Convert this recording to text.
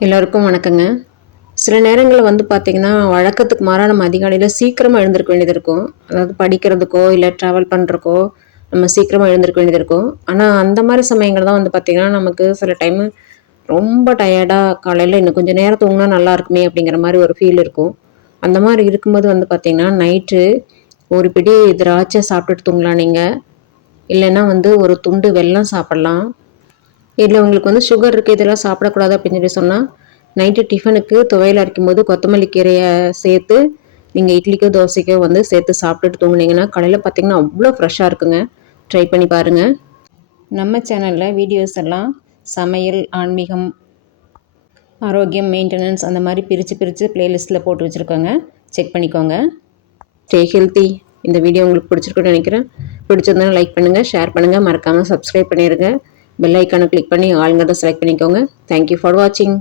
எல்லோருக்கும் வணக்கங்க. சில நேரங்கள்ல பார்த்தீங்கன்னா, வழக்கத்துக்கு மாறா நம்ம அதிகாலையில சீக்கிரமா எழுந்திருக்க வேண்டியது இருக்கும். அதாவது படிக்கிறதுக்கோ, இல்ல ட்ராவல் பண்றக்கோ, நம்ம சீக்கிரமா எழுந்திருக்க வேண்டியது இருக்கும். ஆனா, அந்த மாரி சமயங்கள் தான் பார்த்தீங்கன்னா, நமக்கு சில டைமு ரொம்ப டயர்டா காலையில இன்னும் கொஞ்சம் நேரம் தூங்குனா நல்லா இருக்குமே! அப்படிங்கிற மாரி ஒரு ஃபீல் இருக்கும். அந்த மாரி இருக்கும்போது பார்த்தீங்கன்னா, நைட்டு ஒரு பிடி திராட்சை சாப்பிட்டுட்டு தூங்கலாம் நீங்க. இல்லன்னா ஒரு துண்டு வெல்லம் சாப்பிடலாம். இல்ல உங்களுக்கு சுகர் இருக்கு, இதெல்லாம் சாப்பிடக்கூடாது அப்படின்னு சொன்னா, நைட்டு டிஃபனுக்கு துவையல் அரைக்கும்போது கொத்தமல்லி கீரைய சேர்த்து, நீங்க இட்லிக்கோ, தோசைக்கோ சேர்த்து சாப்பிட்டுட்டு தூங்குனீங்கன்னா, காலையில பார்த்தீங்கன்னா, அவ்ளோ ஃப்ரெஷ்ஷா இருக்குங்க. ட்ரை பண்ணி பாருங்க. நம்ம சேனல்ல வீடியோஸ் எல்லாம் சமையல், ஆன்மீகம், ஆரோக்கியம், மெயின்டெனன்ஸ் அந்த மாரி பிரிச்சு பிரிச்சு பிளேலிஸ்ட்ல போட்டு வச்சிருக்கோங்க. செக் பண்ணிக்கோங்க. Stay healthy. இந்த வீடியோ உங்களுக்கு பிடிச்சிருக்குன்னு நினைக்கிறேன். பிடிச்சிருந்தா லைக் பண்ணுங்க, ஷேர் பண்ணுங்க, மறக்காம சப்ஸ்கிரைப் பண்ணிருங்க. பெல் ஐக்கானை கிளிக் பண்ணி ஆளுங்கிறத செலக்ட் பண்ணிக்கோங்க. தேங்க்யூ ஃபார் வாட்சிங்.